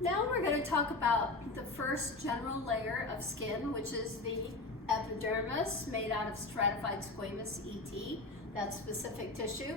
Now we're going to talk about the first general layer of skin, which is the epidermis, made out of stratified squamous ET, that specific tissue.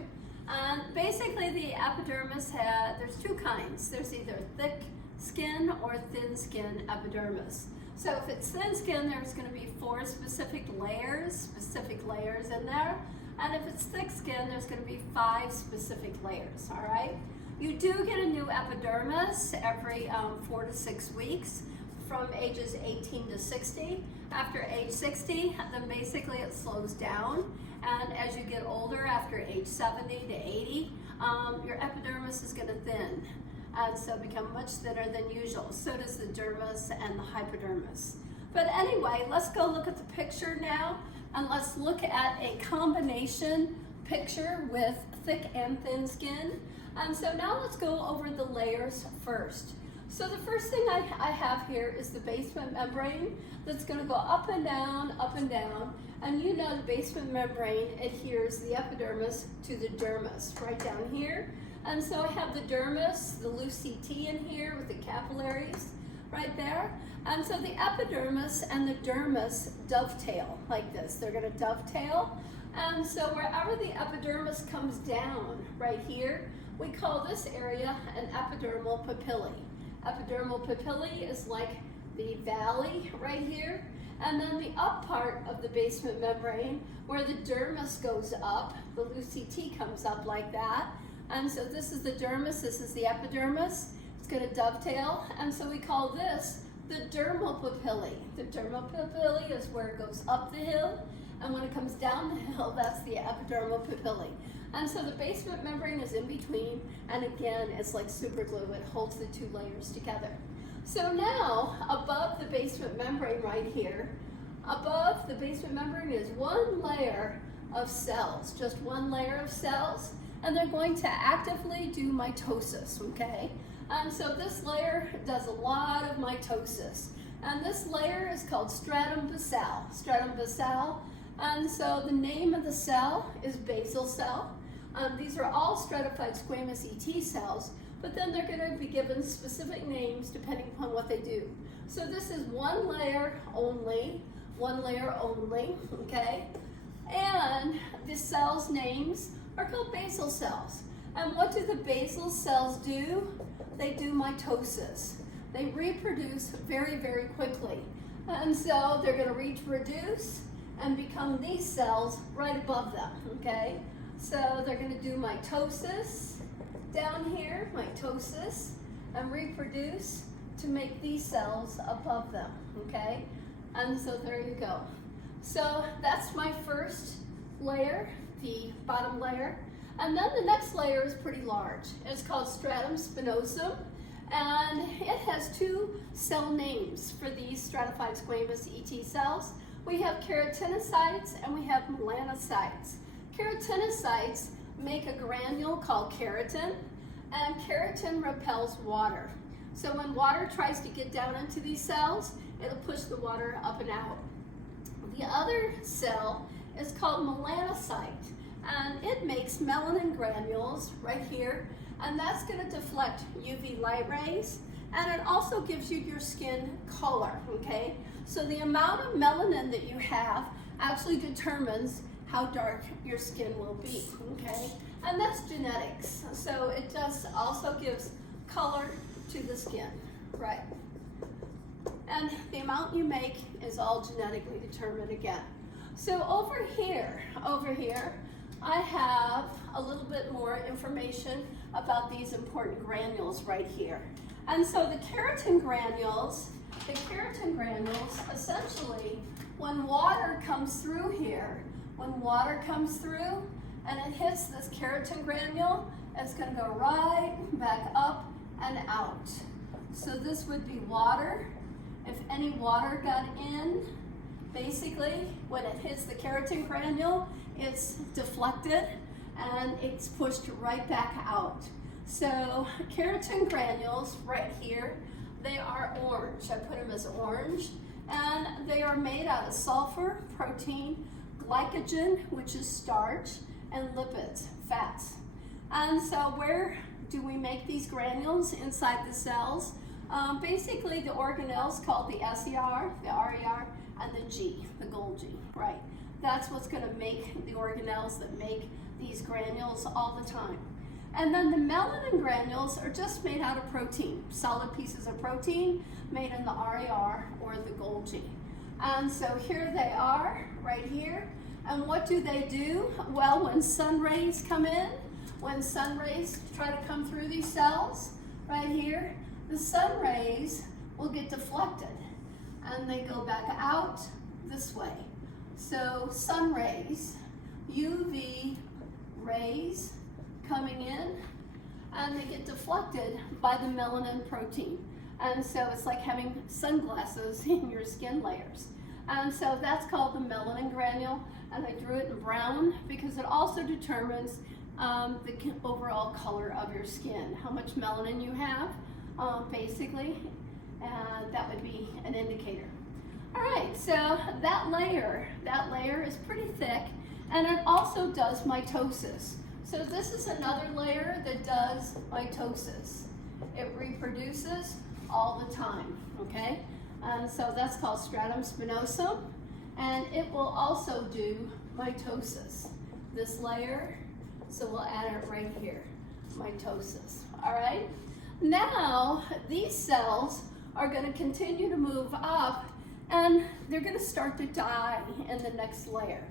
And basically the epidermis there's two kinds. There's either thick skin or thin skin epidermis. So if it's thin skin, there's going to be four specific layers in there. And if it's thick skin, there's going to be 5 specific layers, all right? You do get a new epidermis every 4 to 6 weeks from ages 18 to 60. After age 60, then basically it slows down. And as you get older, after age 70 to 80, your epidermis is going to thin. And so become much thinner than usual. So does the dermis and the hypodermis. But anyway, let's go look at the picture now. And let's look at a combination picture with thick and thin skin. And so now let's go over the layers first. So the first thing I have here is the basement membrane that's going to go up and down, up and down. And you know the basement membrane adheres the epidermis to the dermis right down here. And so I have the dermis, the loose CT in here with the capillaries right there. And so the epidermis and the dermis dovetail like this. They're going to dovetail. And so wherever the epidermis comes down right here, we call this area an epidermal papillae. Epidermal papillae is like the valley right here. And then the up part of the basement membrane, where the dermis goes up, the loose CT comes up like that. And so this is the dermis, this is the epidermis. It's going to dovetail, and so we call this the dermal papillae. The dermal papillae is where it goes up the hill, and when it comes down the hill, that's the epidermal papillae. And so the basement membrane is in between, and again, it's like super glue. It holds the two layers together. So now, above the basement membrane right here, above the basement membrane is one layer of cells, just one layer of cells, and they're going to actively do mitosis, okay? And so this layer does a lot of mitosis. And this layer is called stratum basal. Stratum basal. And so the name of the cell is basal cell. These are all stratified squamous ET cells, but then they're going to be given specific names depending upon what they do. So this is one layer only, okay? And the cells' names are called basal cells. And what do the basal cells do? They do mitosis. They reproduce very, very quickly. And so they're going to reproduce and become these cells right above them, okay? So they're going to do mitosis down here, mitosis, and reproduce to make these cells above them, okay? And so there you go. So that's my first layer, the bottom layer. And then the next layer is pretty large. It's called stratum spinosum, and it has 2 cell names for these stratified squamous ET cells. We have keratinocytes and we have melanocytes. Keratinocytes make a granule called keratin, and keratin repels water. So when water tries to get down into these cells, it'll push the water up and out. The other cell is called melanocyte, and it makes melanin granules right here, and that's going to deflect UV light rays, and it also gives you your skin color, okay? So the amount of melanin that you have actually determines how dark your skin will be, okay? And that's genetics. So it just also gives color to the skin, right? And the amount you make is all genetically determined again. So over here, I have a little bit more information about these important granules right here. And so the keratin granules, essentially, when water comes through here, and it hits this keratin granule, it's going to go right back up and out. So this would be water. If any water got in, basically, when it hits the keratin granule, it's deflected and it's pushed right back out. So keratin granules right here, they are orange. I put them as orange, and they are made out of sulfur, protein, glycogen, which is starch, and lipids, fats. And so where do we make these granules? Inside the cells. Basically, the organelles called the SER, the RER, and the G, the Golgi, right? That's what's going to make the organelles that make these granules all the time. And then the melanin granules are just made out of protein, solid pieces of protein made in the RER or the Golgi. And so here they are, right here. And what do they do? Well, when sun rays come in, when sun rays try to come through these cells, right here, the sun rays will get deflected and they go back out this way. So sun rays, UV rays coming in, and they get deflected by the melanin protein. And so it's like having sunglasses in your skin layers. And so that's called the melanin granule, and I drew it in brown because it also determines the overall color of your skin, how much melanin you have, basically, and that would be an indicator. All right, so that layer is pretty thick, and it also does mitosis. So this is another layer that does mitosis. It reproduces all the time, okay? And so that's called stratum spinosum, and it will also do mitosis. This layer, so we'll add it right here, mitosis, all right? Now, these cells are gonna continue to move up, and they're gonna start to die in the next layer.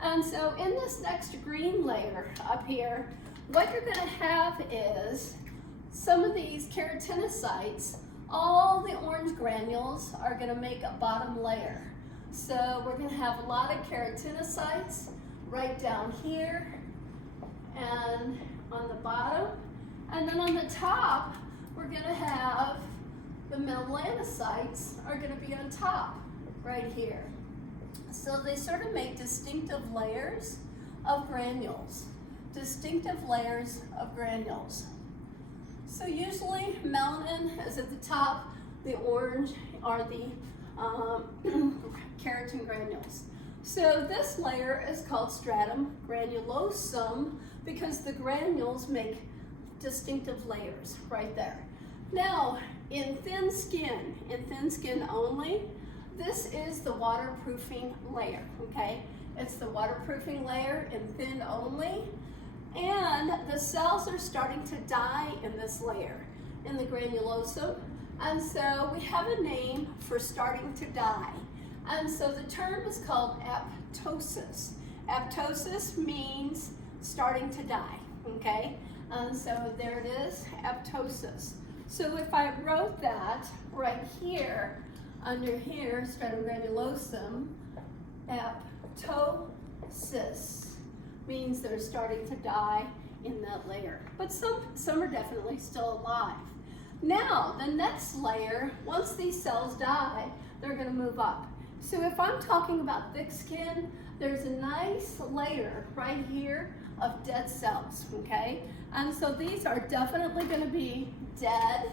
And so in this next green layer up here, what you're gonna have is some of these keratinocytes. All the orange granules are gonna make a bottom layer. So we're gonna have a lot of keratinocytes right down here and on the bottom. And then on the top, we're gonna have the melanocytes are gonna be on top right here. So they sort of make distinctive layers of granules. Distinctive layers of granules. So usually melanin is at the top, the orange are the keratin granules. So this layer is called stratum granulosum because the granules make distinctive layers right there. Now, in thin skin only, this is the waterproofing layer, okay? It's the waterproofing layer in thin only, and the cells are starting to die in this layer, in the granulosum, and so we have a name for starting to die. And so the term is called apoptosis. Apoptosis means starting to die, okay? And so there it is, apoptosis. So if I wrote that right here, under here, stratum granulosum, apoptosis means they're starting to die in that layer. But some are definitely still alive. Now, the next layer, once these cells die, they're gonna move up. So if I'm talking about thick skin, there's a nice layer right here of dead cells, okay? And so these are definitely gonna be dead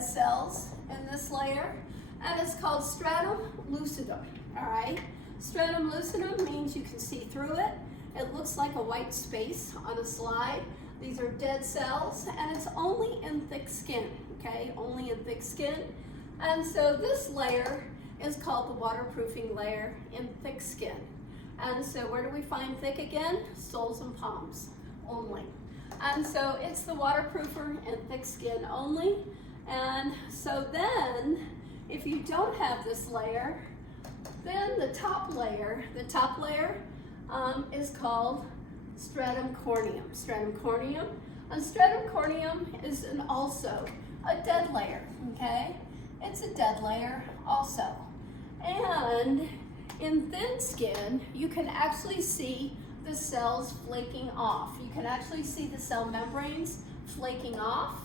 cells in this layer, and it's called stratum lucidum, all right? Stratum lucidum means you can see through it. It looks like a white space on a slide. These are dead cells, and it's only in thick skin, okay? Only in thick skin. And so this layer is called the waterproofing layer in thick skin. And so where do we find thick again? Soles and palms only. And so it's the waterproofer in thick skin only. And so then, if you don't have this layer, then the top layer is called stratum corneum. Stratum corneum. And stratum corneum is also a dead layer, okay? It's a dead layer also. And in thin skin, you can actually see the cells flaking off. You can actually see the cell membranes flaking off.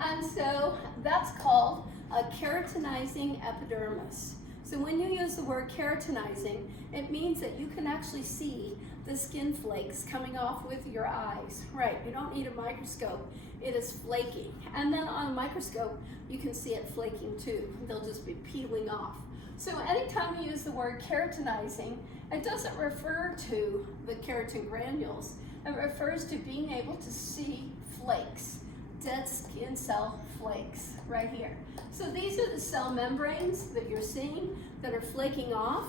And so that's called a keratinizing epidermis. So when you use the word keratinizing, it means that you can actually see the skin flakes coming off with your eyes. Right, you don't need a microscope, it is flaking. And then on a microscope, you can see it flaking too. They'll just be peeling off. So anytime you use the word keratinizing, it doesn't refer to the keratin granules. It refers to being able to see flakes dead skin cell flakes right here. So these are the cell membranes that you're seeing that are flaking off,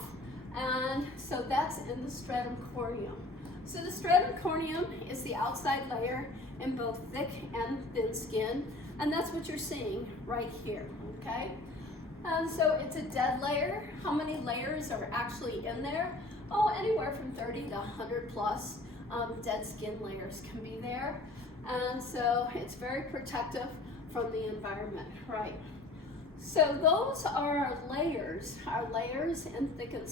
and so that's in the stratum corneum. So the stratum corneum is the outside layer in both thick and thin skin, and that's what you're seeing right here, okay? And so it's a dead layer. How many layers are actually in there? Oh, anywhere from 30 to 100 plus dead skin layers can be there. And so it's very protective from the environment, right? So those are our layers in thick and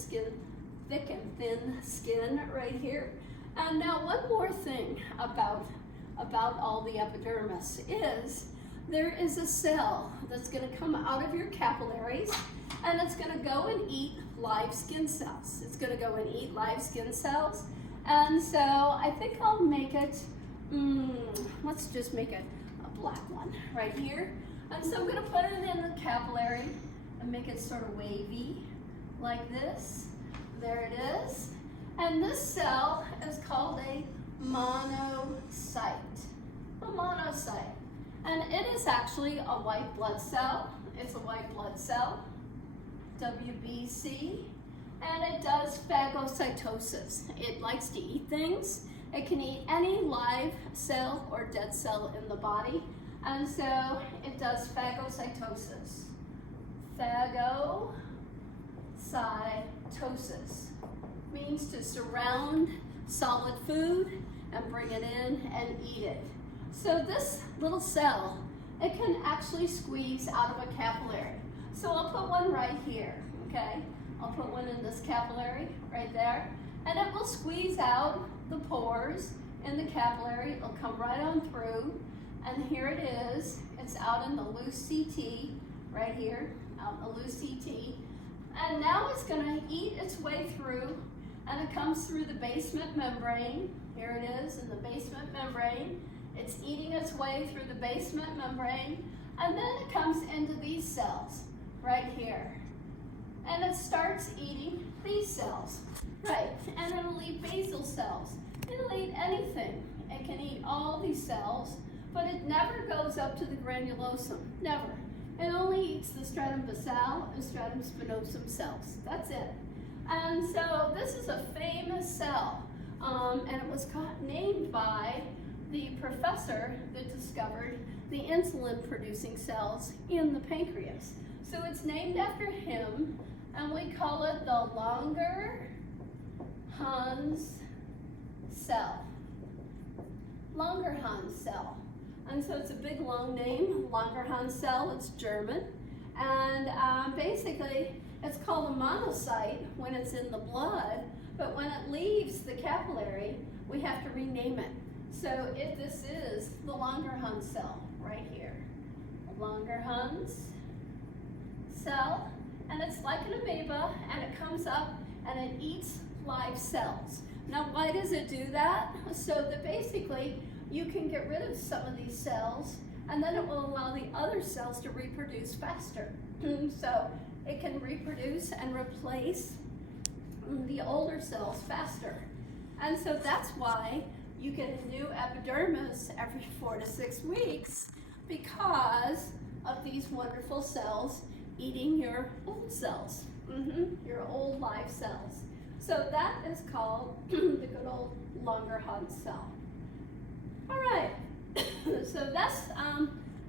thin skin right here. And now one more thing about all the epidermis is there is a cell that's going to come out of your capillaries, and it's going to go and eat live skin cells. It's going to go and eat live skin cells. And so I think I'll make it, let's just make it a black one right here. And so I'm going to put it in the capillary and make it sort of wavy like this. There it is. And this cell is called a monocyte. A monocyte. And it is actually a white blood cell. It's a white blood cell, WBC. And it does phagocytosis. It likes to eat things. It can eat any live cell or dead cell in the body. And so it does phagocytosis. Phagocytosis means to surround solid food and bring it in and eat it. So this little cell, it can actually squeeze out of a capillary. So I'll put one right here, okay? I'll put one in this capillary right there, and it will squeeze out the pores in the capillary. It'll come right on through, and here it is. It's out in the loose CT right here, out in the loose CT. And now it's gonna eat its way through, and it comes through the basement membrane. Here it is in the basement membrane. It's eating its way through the basement membrane, and then it comes into these cells right here. And it starts eating these cells, right? And it'll eat basal cells. It'll eat anything. It can eat all these cells, but it never goes up to the granulosum, never. It only eats the stratum basal and stratum spinosum cells. That's it. And so this is a famous cell, and it was named by the professor that discovered the insulin-producing cells in the pancreas. So it's named after him, and we call it the Langerhans cell. Langerhans cell. And so it's a big long name, Langerhans cell, it's German. And basically, it's called a monocyte when it's in the blood, but when it leaves the capillary, we have to rename it. So this is the Langerhans cell right here. Langerhans cell, and it's like an amoeba, and it comes up and it eats live cells. Now, why does it do that? So that basically you can get rid of some of these cells, and then it will allow the other cells to reproduce faster. So it can reproduce and replace the older cells faster. And so that's why you get a new epidermis every 4 to 6 weeks, because of these wonderful cells eating your old cells, your old live cells. So that is called the good old Langerhans cell. All right, so that's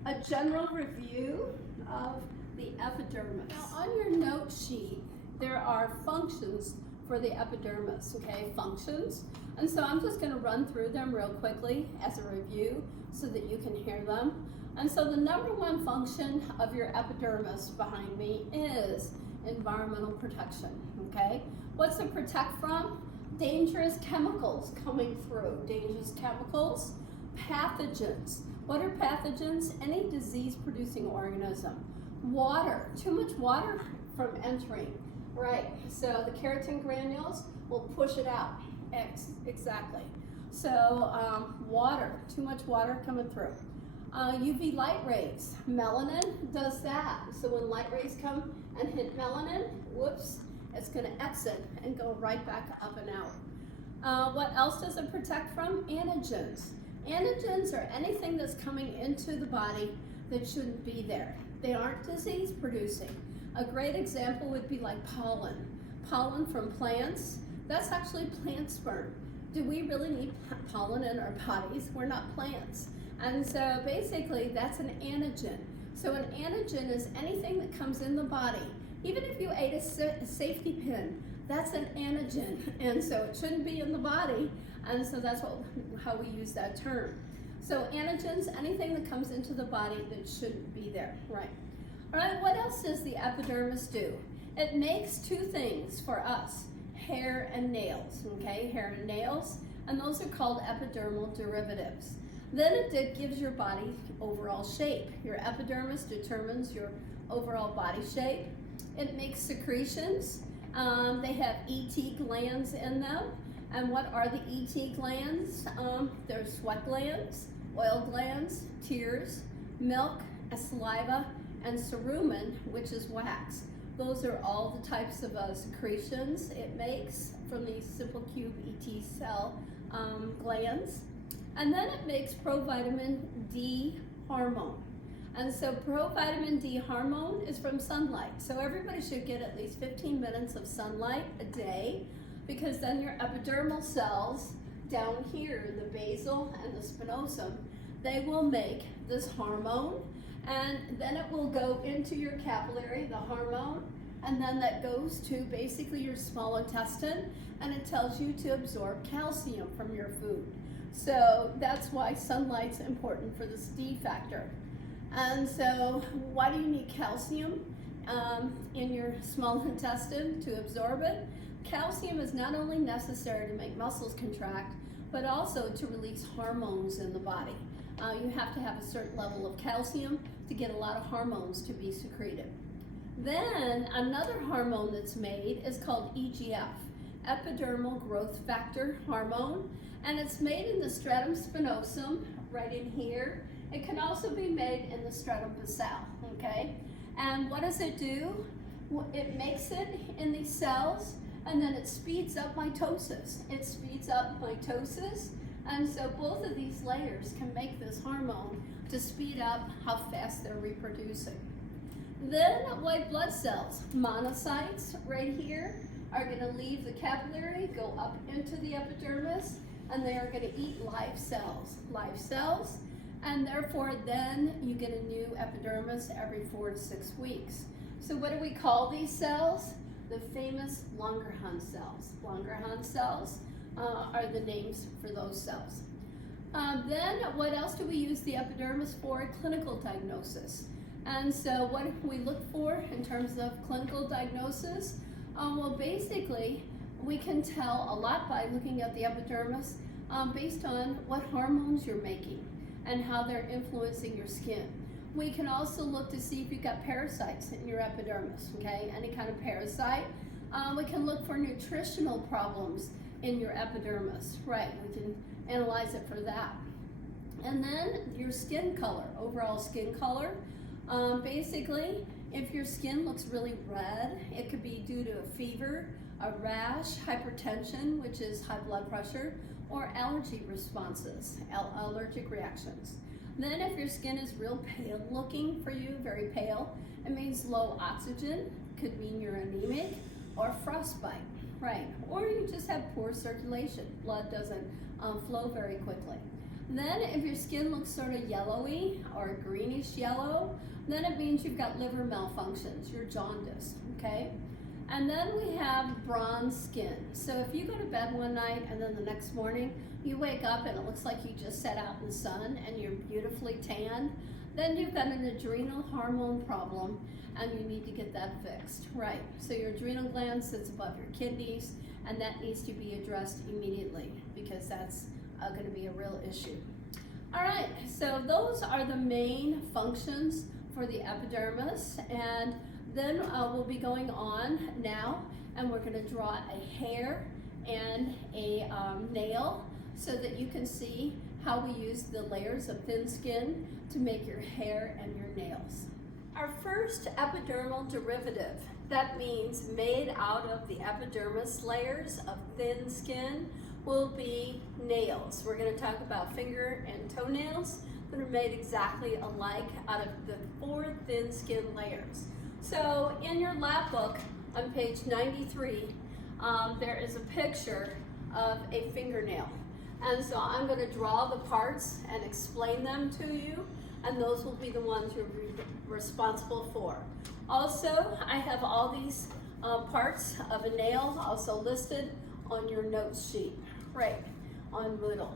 a general review of the epidermis. Now on your note sheet, there are functions for the epidermis, okay, functions. And so I'm just gonna run through them real quickly as a review so that you can hear them. And so the number one function of your epidermis behind me is environmental protection, okay? What's it protect from? Dangerous chemicals coming through, dangerous chemicals, pathogens. What are pathogens? Any disease-producing organism. Water, too much water from entering, right? So the keratin granules will push it out, exactly. So water, too much water coming through. UV light rays, melanin does that. So when light rays come and hit melanin, whoops, it's gonna exit and go right back up and out. What else does it protect from? Antigens. Antigens are anything that's coming into the body that shouldn't be there. They aren't disease producing. A great example would be like pollen. Pollen from plants, that's actually plant sperm. Do we really need pollen in our bodies? We're not plants. And so basically that's an antigen. So an antigen is anything that comes in the body. Even if you ate a safety pin, that's an antigen. And so it shouldn't be in the body. And so that's how we use that term. So antigens, anything that comes into the body that shouldn't be there, right? All right, what else does the epidermis do? It makes two things for us, hair and nails, okay? Hair and nails, and those are called epidermal derivatives. Then it gives your body overall shape. Your epidermis determines your overall body shape. It makes secretions. They have ET glands in them. And what are the ET glands? They're sweat glands, oil glands, tears, milk, saliva, and cerumen, which is wax. Those are all the types of secretions it makes from these simple cube ET cell glands. And then it makes provitamin D hormone. And so provitamin D hormone is from sunlight. So everybody should get at least 15 minutes of sunlight a day, because then your epidermal cells down here, the basal and the spinosum, they will make this hormone, and then it will go into your capillary, the hormone, and then that goes to basically your small intestine, and it tells you to absorb calcium from your food. So that's why sunlight's important for this D factor. And so why do you need calcium in your small intestine to absorb it? Calcium is not only necessary to make muscles contract, but also to release hormones in the body. You have to have a certain level of calcium to get a lot of hormones to be secreted. Then another hormone that's made is called EGF, epidermal growth factor hormone, and it's made in the stratum spinosum, right in here. It can also be made in the stratum basal, okay? And what does it do? It makes it in these cells, and then it speeds up mitosis. It speeds up mitosis, and so both of these layers can make this hormone to speed up how fast they're reproducing. Then white blood cells, monocytes right here, are going to leave the capillary, go up into the epidermis, and they are going to eat live cells, and therefore then you get a new epidermis every 4 to 6 weeks. So what do we call these cells? The famous Langerhans cells. Langerhans cells are the names for those cells. Then what else do we use the epidermis for? Clinical diagnosis. And so what do we look for in terms of clinical diagnosis? Well, basically, we can tell a lot by looking at the epidermis based on what hormones you're making and how they're influencing your skin. We can also look to see if you've got parasites in your epidermis, okay? Any kind of parasite. We can look for nutritional problems in your epidermis, right? We can analyze it for that. And then your skin color, overall skin color. Basically, if your skin looks really red, it could be due to a fever, a rash, hypertension, which is high blood pressure, or allergy responses, allergic reactions. Then if your skin is real pale looking for you, very pale, it means low oxygen, could mean you're anemic, or frostbite, right? Or you just have poor circulation, blood doesn't flow very quickly. Then if your skin looks sort of yellowy or greenish yellow, then it means you've got liver malfunctions, you're jaundiced, okay? And then we have bronze skin. So if you go to bed one night and then the next morning you wake up and it looks like you just sat out in the sun and you're beautifully tanned, then you've got an adrenal hormone problem and you need to get that fixed, right? So your adrenal gland sits above your kidneys and that needs to be addressed immediately because that's going to be a real issue. All right, so those are the main functions for the epidermis, and then we'll be going on now and we're going to draw a hair and a nail so that you can see how we use the layers of thin skin to make your hair and your nails. Our first epidermal derivative, that means made out of the epidermis layers of thin skin, will be nails. We're going to talk about finger and toenails that are made exactly alike out of the 4 thin skin layers. So in your lab book on page 93, there is a picture of a fingernail. And so I'm going to draw the parts and explain them to you, and those will be the ones you're responsible for. Also, I have all these parts of a nail also listed on your notes sheet, right, on Moodle.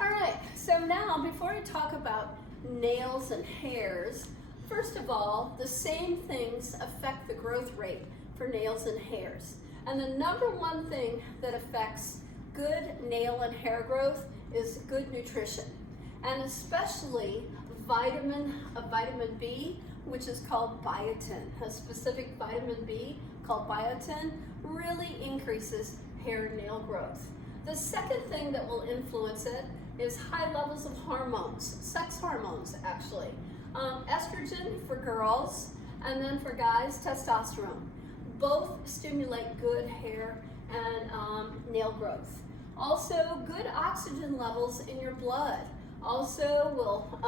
All right, so now before I talk about nails and hairs, first of all, the same things affect the growth rate for nails and hairs. And the number one thing that affects good nail and hair growth is good nutrition, and especially vitamin B, which is called biotin. A specific vitamin B called biotin really increases hair and nail growth. The second thing that will influence it is high levels of hormones, sex hormones actually. Estrogen for girls, and then for guys, testosterone. Both stimulate good hair and nail growth. Also, good oxygen levels in your blood also will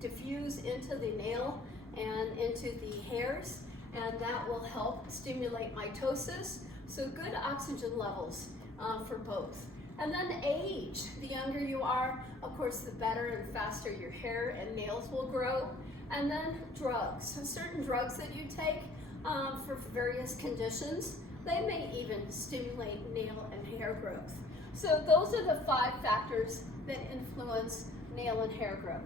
diffuse into the nail and into the hairs, and that will help stimulate mitosis. So good oxygen levels for both. And then age. The younger you are, of course, the better and faster your hair and nails will grow. And then drugs. Certain drugs that you take for various conditions, they may even stimulate nail and hair growth. So those are the 5 factors that influence nail and hair growth.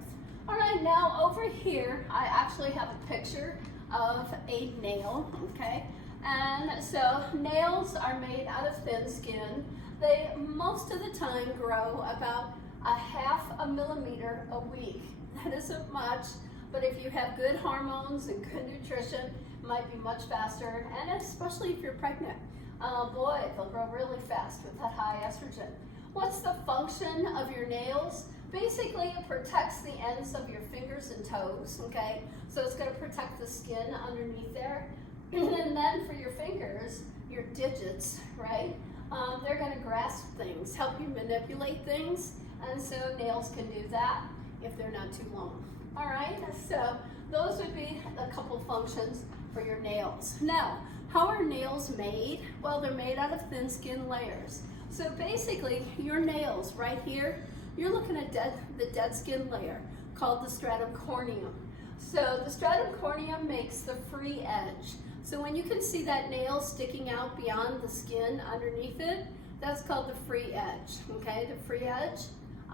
All right, now over here, I actually have a picture of a nail, okay? And so nails are made out of thin skin. They most of the time grow about 0.5 millimeter a week. That isn't much, but if you have good hormones and good nutrition, it might be much faster, and especially if you're pregnant. Boy, they'll grow really fast with that high estrogen. What's the function of your nails? Basically, it protects the ends of your fingers and toes, okay? So it's going to protect the skin underneath there. And then for your fingers, your digits, right? They're going to grasp things, help you manipulate things, and so nails can do that if they're not too long. All right, so those would be a couple functions for your nails. Now, how are nails made? Well, they're made out of thin skin layers. So basically, your nails right here, you're looking at the dead skin layer called the stratum corneum. So the stratum corneum makes the free edge. So when you can see that nail sticking out beyond the skin underneath it, that's called the free edge, okay? The free edge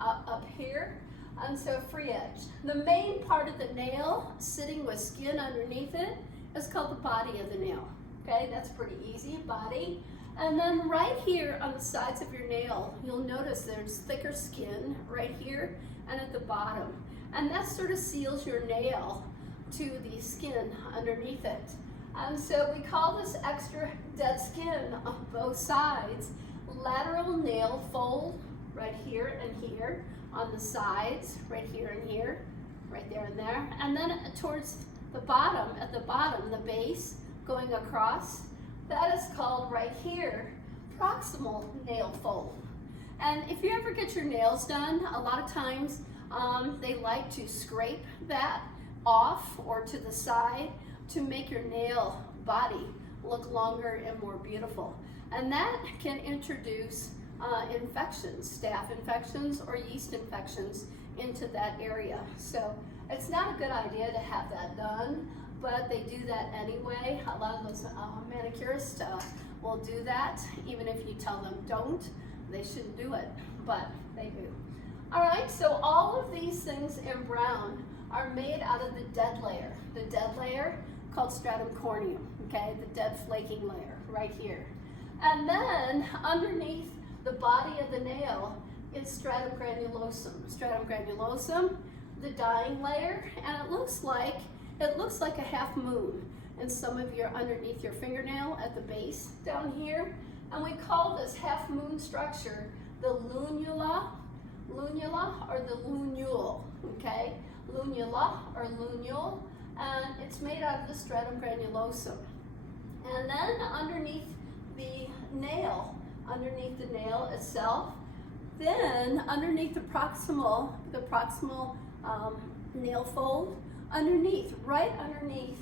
up here, and so free edge. The main part of the nail sitting with skin underneath it is called the body of the nail, okay? That's pretty easy, body. And then right here on the sides of your nail, you'll notice there's thicker skin right here and at the bottom. And that sort of seals your nail to the skin underneath it. And so we call this extra dead skin on both sides lateral nail fold, right here and here, on the sides, right here and here, right there and there. And then towards the bottom, at the bottom, the base going across, that is called right here proximal nail fold. And if you ever get your nails done, a lot of times they like to scrape that off or to the side to make your nail body look longer and more beautiful. And that can introduce infections, staph infections or yeast infections into that area. So it's not a good idea to have that done, but they do that anyway. A lot of those manicurists will do that, even if you tell them don't. They shouldn't do it, but they do. All right, so all of these things in brown are made out of the dead layer. The dead layer called stratum corneum, okay? The dead flaking layer right here. And then underneath the body of the nail is stratum granulosum. Stratum granulosum, the dying layer, and it looks like a half moon in some of your underneath your fingernail at the base down here. And we call this half moon structure the lunula or the lunule, okay? Lunula or lunule, and it's made out of the stratum granulosum. And then underneath the nail itself, Then underneath the proximal nail fold, right underneath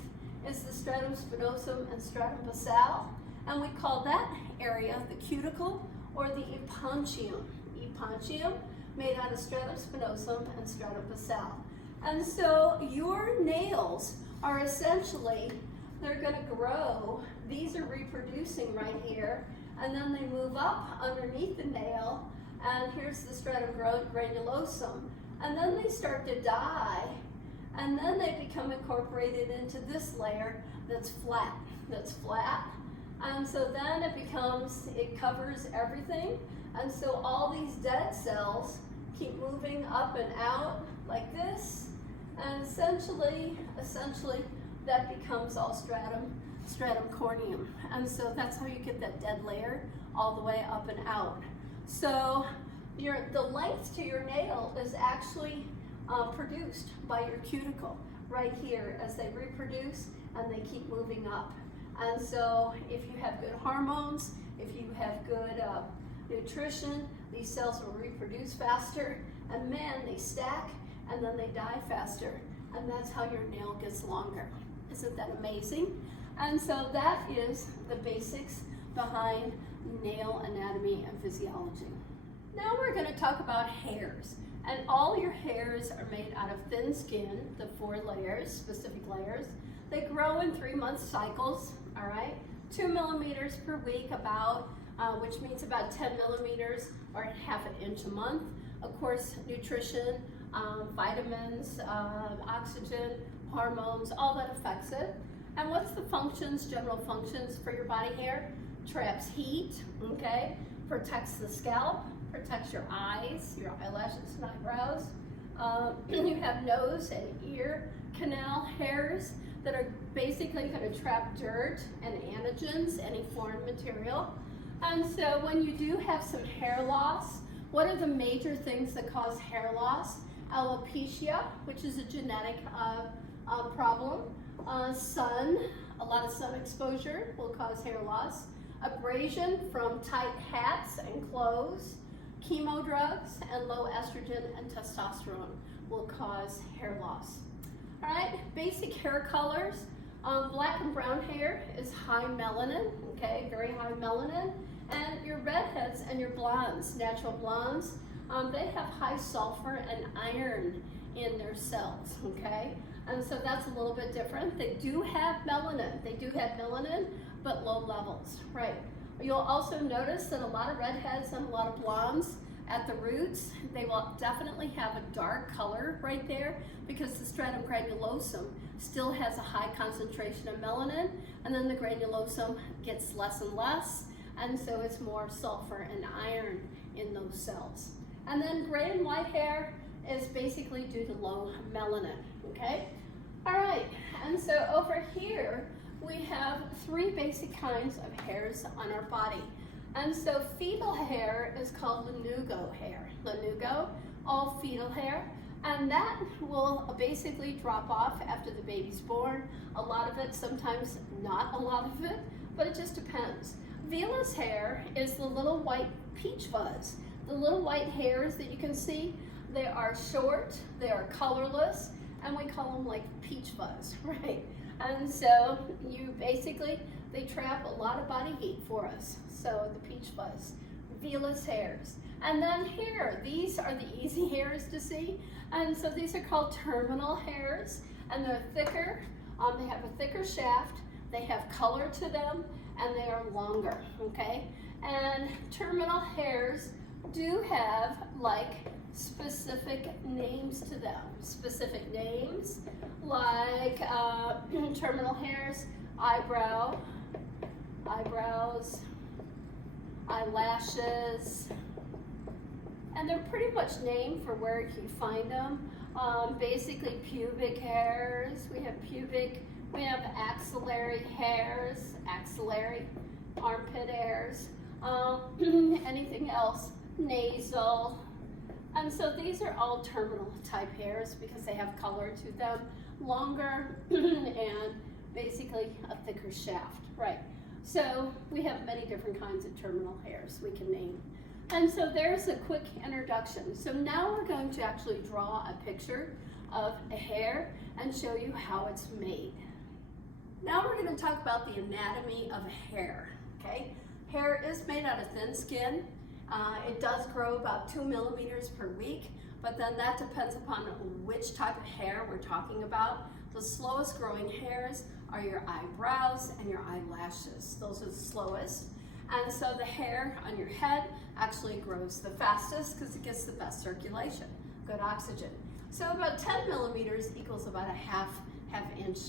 is the stratum spinosum and stratum basale, and we call that area the cuticle or the eponchium. Eponchium made out of stratum spinosum and stratum basale. And so your nails are essentially, they're going to grow. These are reproducing right here, and then they move up underneath the nail, and here's the stratum granulosum, and then they start to die, and then they become incorporated into this layer that's flat, and so then it covers everything, and so all these dead cells keep moving up and out like this, and essentially that becomes all stratum corneum, and so that's how you get that dead layer all the way up and out. So the length to your nail is actually produced by your cuticle right here as they reproduce and they keep moving up. And so if you have good hormones, if you have good nutrition, these cells will reproduce faster, and man, they stack and then they die faster, and that's how your nail gets longer. Isn't that amazing? And so that is the basics behind nail anatomy and physiology. Now we're going to talk about hairs. And all your hairs are made out of thin skin, the 4 layers, specific layers. They grow in 3-month cycles, all right? 2 millimeters per week about, which means about 10 millimeters or ½ an inch a month. Of course, nutrition, vitamins, oxygen, hormones, all that affects it. And what's the functions, general functions for your body hair? Traps heat, okay? Protects the scalp, protects your eyes, your eyelashes and eyebrows. You have nose and ear canal hairs that are basically going to trap dirt and antigens, any foreign material. And so when you do have some hair loss, what are the major things that cause hair loss? Alopecia, which is a genetic problem. Sun, a lot of sun exposure will cause hair loss. Abrasion from tight hats and clothes. Chemo drugs and low estrogen and testosterone will cause hair loss. All right, basic hair colors. Black and brown hair is high melanin, okay, very high melanin. And your redheads and your blondes, natural blondes, they have high sulfur and iron in their cells, okay? And so that's a little bit different. They do have melanin, but low levels, right? You'll also notice that a lot of redheads and a lot of blondes at the roots, they will definitely have a dark color right there because the stratum granulosum still has a high concentration of melanin, and then the granulosum gets less and less, and so it's more sulfur and iron in those cells. And then gray and white hair is basically due to low melanin, okay? All right, and so over here, we have 3 basic kinds of hairs on our body. And so fetal hair is called lanugo hair. Lanugo, all fetal hair. And that will basically drop off after the baby's born. A lot of it, sometimes not a lot of it, but it just depends. Vellus hair is the little white peach fuzz. The little white hairs that you can see, they are short, they are colorless, and we call them like peach fuzz, right? And so they trap a lot of body heat for us. So the peach fuzz, vellus hairs. And then here, these are the easy hairs to see. And so these are called terminal hairs, and they're thicker. They have a thicker shaft, they have color to them, and they are longer, okay? And terminal hairs do have like specific names to them. Specific names like terminal hairs, eyebrows, eyelashes, and they're pretty much named for where you find them. Basically pubic hairs, we have axillary hairs, armpit hairs, anything else, nasal. And so these are all terminal type hairs because they have color to them, longer and basically a thicker shaft, right? So we have many different kinds of terminal hairs we can name. And so there's a quick introduction. So now we're going to actually draw a picture of a hair and show you how it's made. Now we're going to talk about the anatomy of a hair, okay? Hair is made out of thin skin. It does grow about 2 millimeters per week, but then that depends upon which type of hair we're talking about. The slowest growing hairs are your eyebrows and your eyelashes. Those are the slowest. And so the hair on your head actually grows the fastest because it gets the best circulation, good oxygen. So about 10 millimeters equals about a half inch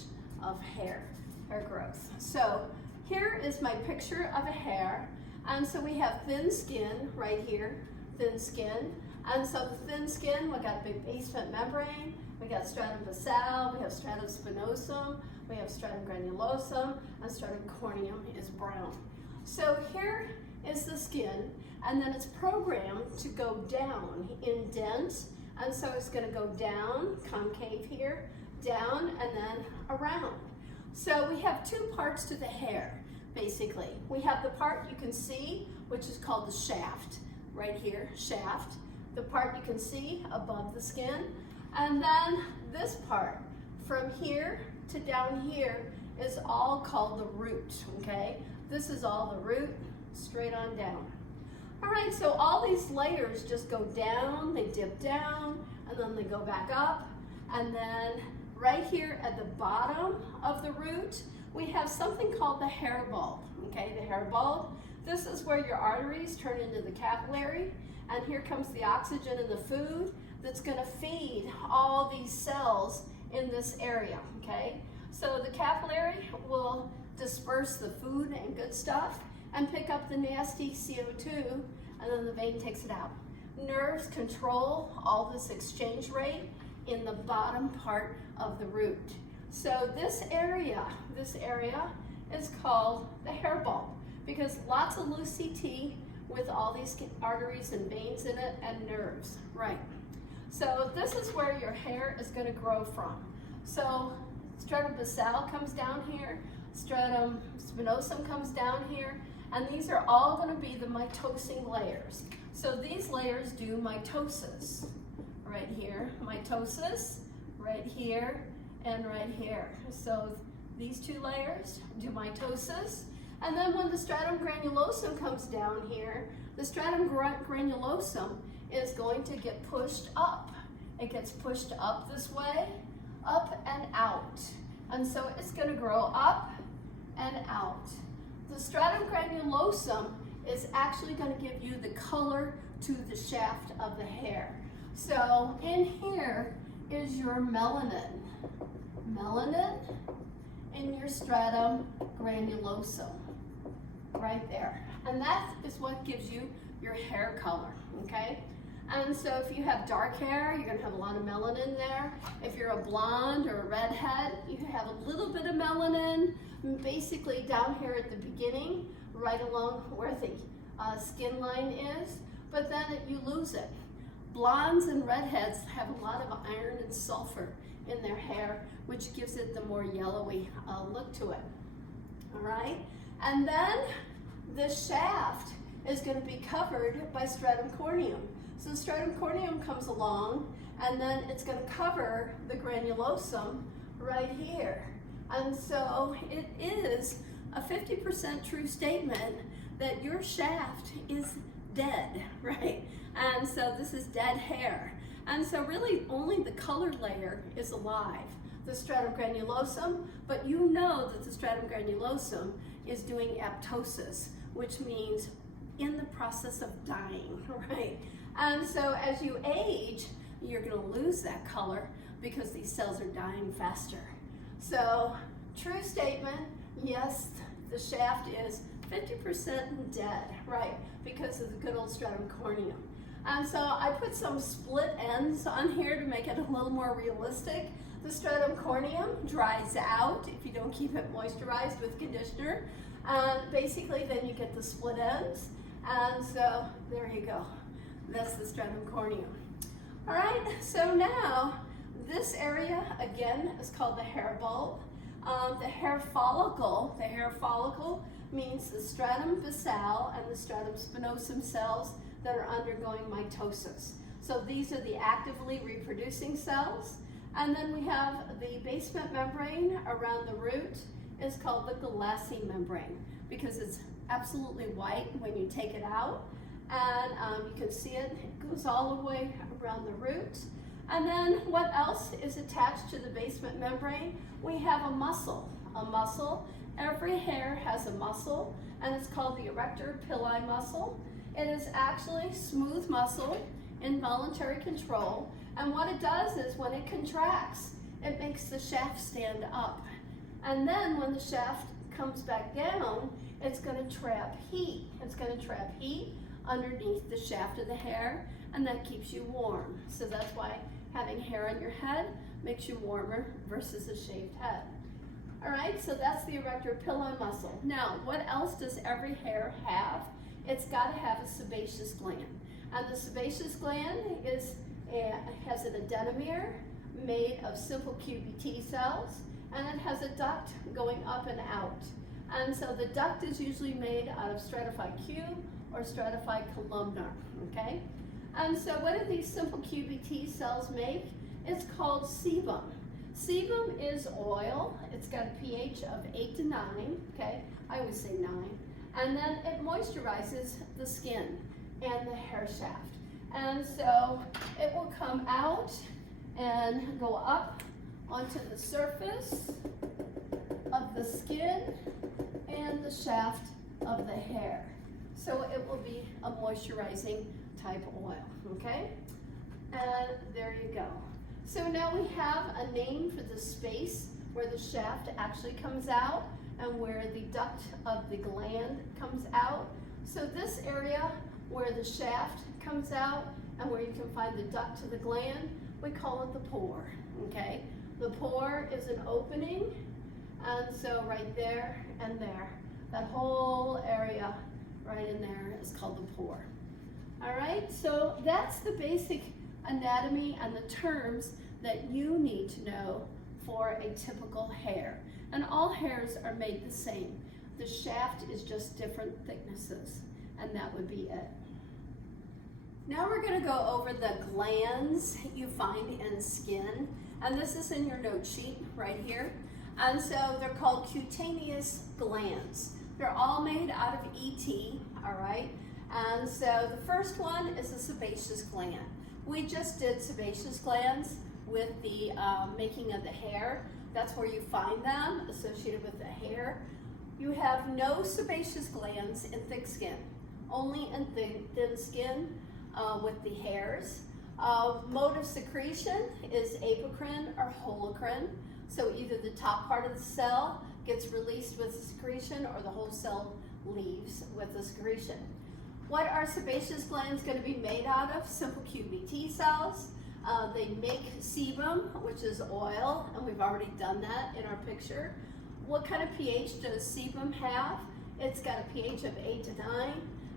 of hair growth. So here is my picture of a hair. And so we have thin skin right here, thin skin. And so the thin skin, we got big basement membrane, we got stratum basale, we have stratum spinosum, we have stratum granulosum, and stratum corneum is brown. So here is the skin, and then it's programmed to go down, indent, and so it's going to go down, concave here, down, and then around. So we have two parts to the hair, basically. We have the part you can see, which is called the shaft, right here, shaft. The part you can see above the skin, and then this part from here to down here is all called the root, okay? This is all the root, straight on down. All right, so all these layers just go down, they dip down, and then they go back up, and then right here at the bottom of the root, we have something called the hair bulb, okay? The hair bulb, this is where your arteries turn into the capillary, and here comes the oxygen and the food that's gonna feed all these cells in this area, okay? So the capillary will disperse the food and good stuff and pick up the nasty CO2, and then the vein takes it out. Nerves control all this exchange rate in the bottom part of the root. So this area is called the hair bulb because lots of loose CT with all these arteries and veins in it and nerves, right? So this is where your hair is going to grow from. So stratum basale comes down here, stratum spinosum comes down here, and these are all going to be the mitosing layers. So these layers do mitosis, right here, mitosis, right here, and right here. So these two layers do mitosis. And then when the stratum granulosum comes down here, the stratum granulosum is going to get pushed up. It gets pushed up this way, up and out. And so it's going to grow up and out. The stratum granulosum is actually going to give you the color to the shaft of the hair. So in here is your melanin. Melanin in your stratum granulosum, right there. And that is what gives you your hair color, okay? And so if you have dark hair, you're gonna have a lot of melanin there. If you're a blonde or a redhead, you have a little bit of melanin, basically down here at the beginning, right along where the skin line is, but then you lose it. Blondes and redheads have a lot of iron and sulfur in their hair, which gives it the more yellowy look to it, all right? And then the shaft is going to be covered by stratum corneum. So stratum corneum comes along, and then it's going to cover the granulosum right here. And so it is a 50% true statement that your shaft is dead, right? And so this is dead hair. And so really only the colored layer is alive, the stratum granulosum, but you know that the stratum granulosum is doing apoptosis, which means in the process of dying, right? And so as you age, you're gonna lose that color because these cells are dying faster. So true statement, yes, the shaft is 50% dead, right? Because of the good old stratum corneum. And so I put some split ends on here to make it a little more realistic. The stratum corneum dries out if you don't keep it moisturized with conditioner. And basically then you get the split ends. And so there you go. That's the stratum corneum. All right, so now this area again is called the hair bulb. The hair follicle means the stratum basale and the stratum spinosum cells that are undergoing mitosis. So these are the actively reproducing cells. And then we have the basement membrane around the root is called the glassy membrane because it's absolutely white when you take it out. And you can see it goes all the way around the root. And then what else is attached to the basement membrane? We have a muscle. A muscle. Every hair has a muscle, and it's called the erector pili muscle. It is actually smooth muscle, involuntary control, and what it does is when it contracts, it makes the shaft stand up. And then when the shaft comes back down, it's going to trap heat. It's going to trap heat underneath the shaft of the hair, and that keeps you warm. So that's why having hair on your head makes you warmer versus a shaved head. All right, so that's the erector pili muscle. Now, what else does every hair have? It's got to have a sebaceous gland. And the sebaceous gland has an adenomere made of simple QBT cells, and it has a duct going up and out. And so the duct is usually made out of stratified cube or stratified columnar, okay? And so what do these simple QBT cells make? It's called sebum. Sebum is oil. It's got a pH of 8 to 9, okay? I always say 9. And then it moisturizes the skin and the hair shaft. And so it will come out and go up onto the surface of the skin and the shaft of the hair. So it will be a moisturizing type oil, okay? And there you go. So now we have a name for the space where the shaft actually comes out and where the duct of the gland comes out. So this area where the shaft comes out and where you can find the duct to the gland, we call it the pore, okay? The pore is an opening, and so right there and there, that whole area right in there is called the pore. All right, so that's the basic anatomy and the terms that you need to know for a typical hair. And all hairs are made the same. The shaft is just different thicknesses, and that would be it. Now we're going to go over the glands you find in skin, and this is in your note sheet right here. And so they're called cutaneous glands. They're all made out of ET, all right? And so the first one is a sebaceous gland. We just did sebaceous glands with the making of the hair. That's where you find them, associated with the hair. You have no sebaceous glands in thick skin, only in thin skin with the hairs. Mode of secretion is apocrine or holocrine. So either the top part of the cell gets released with the secretion or the whole cell leaves with the secretion. What are sebaceous glands going to be made out of? Simple QBT cells. They make sebum, which is oil, and we've already done that in our picture. What kind of pH does sebum have? It's got a pH of 8 to 9.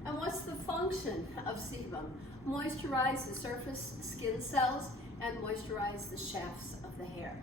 And what's the function of sebum? Moisturize the surface skin cells and moisturize the shafts of the hair.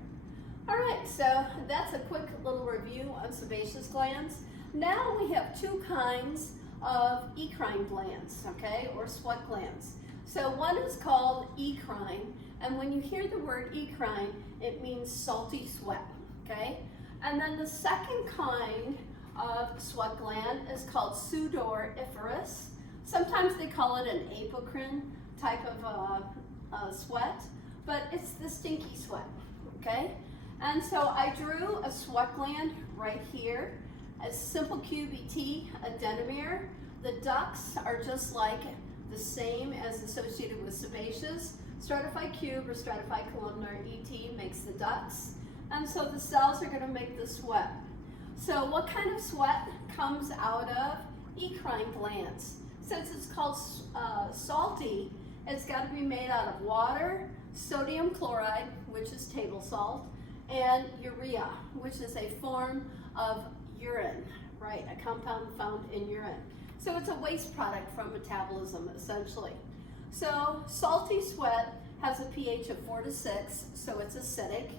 All right, so that's a quick little review on sebaceous glands. Now we have two kinds of eccrine glands, okay, or sweat glands. So one is called eccrine, and when you hear the word eccrine, it means salty sweat, okay? And then the second kind of sweat gland is called sudoriferous. Sometimes they call it an apocrine type of sweat, but it's the stinky sweat, okay? And so I drew a sweat gland right here, a simple QBT adenomere. The ducts are just like the same as associated with sebaceous. Stratified cube or stratified columnar ET makes the ducts. And so the cells are going to make the sweat. So what kind of sweat comes out of eccrine glands? Since it's called salty, it's got to be made out of water, sodium chloride, which is table salt, and urea, which is a form of urine, right? A compound found in urine. So it's a waste product from metabolism, essentially. So salty sweat has a pH of 4 to 6, so it's acidic.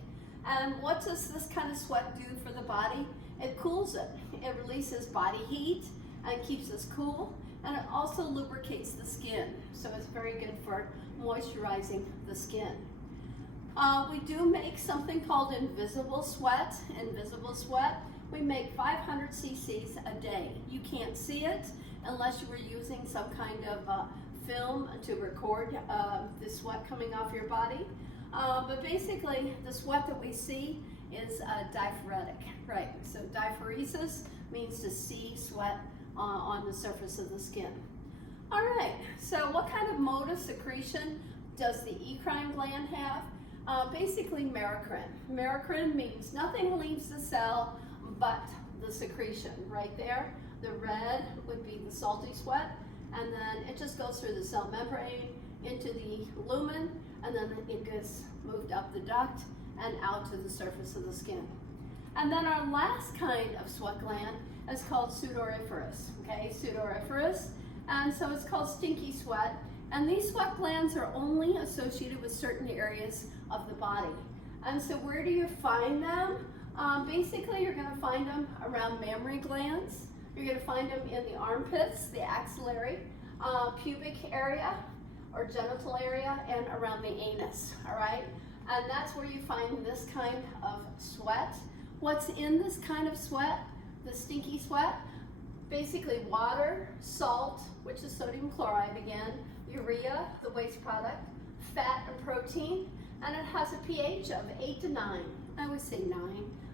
And what does this kind of sweat do for the body? It cools it. It releases body heat and keeps us cool. and it also lubricates the skin. So it's very good for moisturizing the skin. We do make something called invisible sweat. Invisible sweat, we make 500 cc's a day. You can't see it unless you were using some kind of film to record the sweat coming off your body. But basically, the sweat that we see is diaphoretic, right? So diaphoresis means to see sweat on the surface of the skin. All right, so what kind of mode of secretion does the eccrine gland have? Basically merocrine. Merocrine means nothing leaves the cell but the secretion right there. The red would be the salty sweat, and then it just goes through the cell membrane into the lumen, and then it gets moved up the duct and out to the surface of the skin. And then our last kind of sweat gland is called sudoriferous, okay, sudoriferous. And so it's called stinky sweat. And these sweat glands are only associated with certain areas of the body. And so where do you find them? Basically, you're going to find them around mammary glands. You're going to find them in the armpits, the axillary, pubic area or genital area, and around the anus, all right? And that's where you find this kind of sweat. What's in this kind of sweat, the stinky sweat? Basically water, salt, which is sodium chloride again, urea, the waste product, fat and protein, and it has a pH of 8 to 9. I always say 9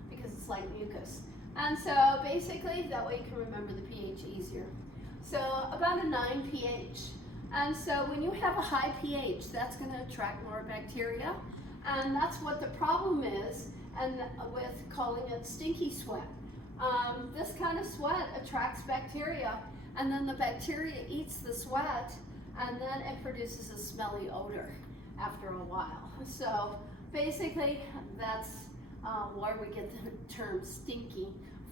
because it's like mucus. And so basically, that way you can remember the pH easier. So about a 9 pH. And so when you have a high pH, that's going to attract more bacteria. And that's what the problem is, and with calling it stinky sweat. This kind of sweat attracts bacteria, and then the bacteria eats the sweat, and then it produces a smelly odor after a while. So basically, that's where we get the term stinky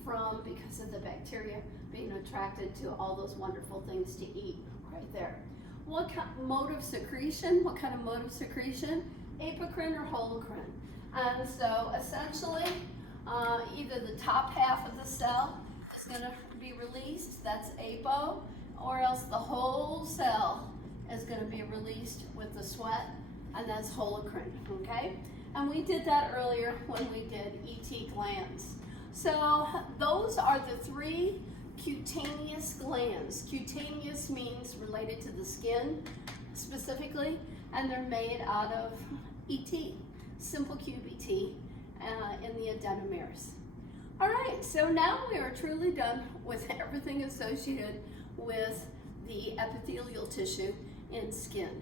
from, because of the bacteria being attracted to all those wonderful things to eat right there. What mode of secretion? What kind of mode of secretion? Apocrine or holocrine. And so essentially, either the top half of the cell is going to be released, that's apo, or else the whole cell is going to be released with the sweat, and that's holocrine, okay? And we did that earlier when we did ET glands. So those are the 3 cutaneous glands. Cutaneous means related to the skin specifically, and they're made out of ET, simple QBT, in the adenomeres. All right, so now we are truly done with everything associated with the epithelial tissue in skin.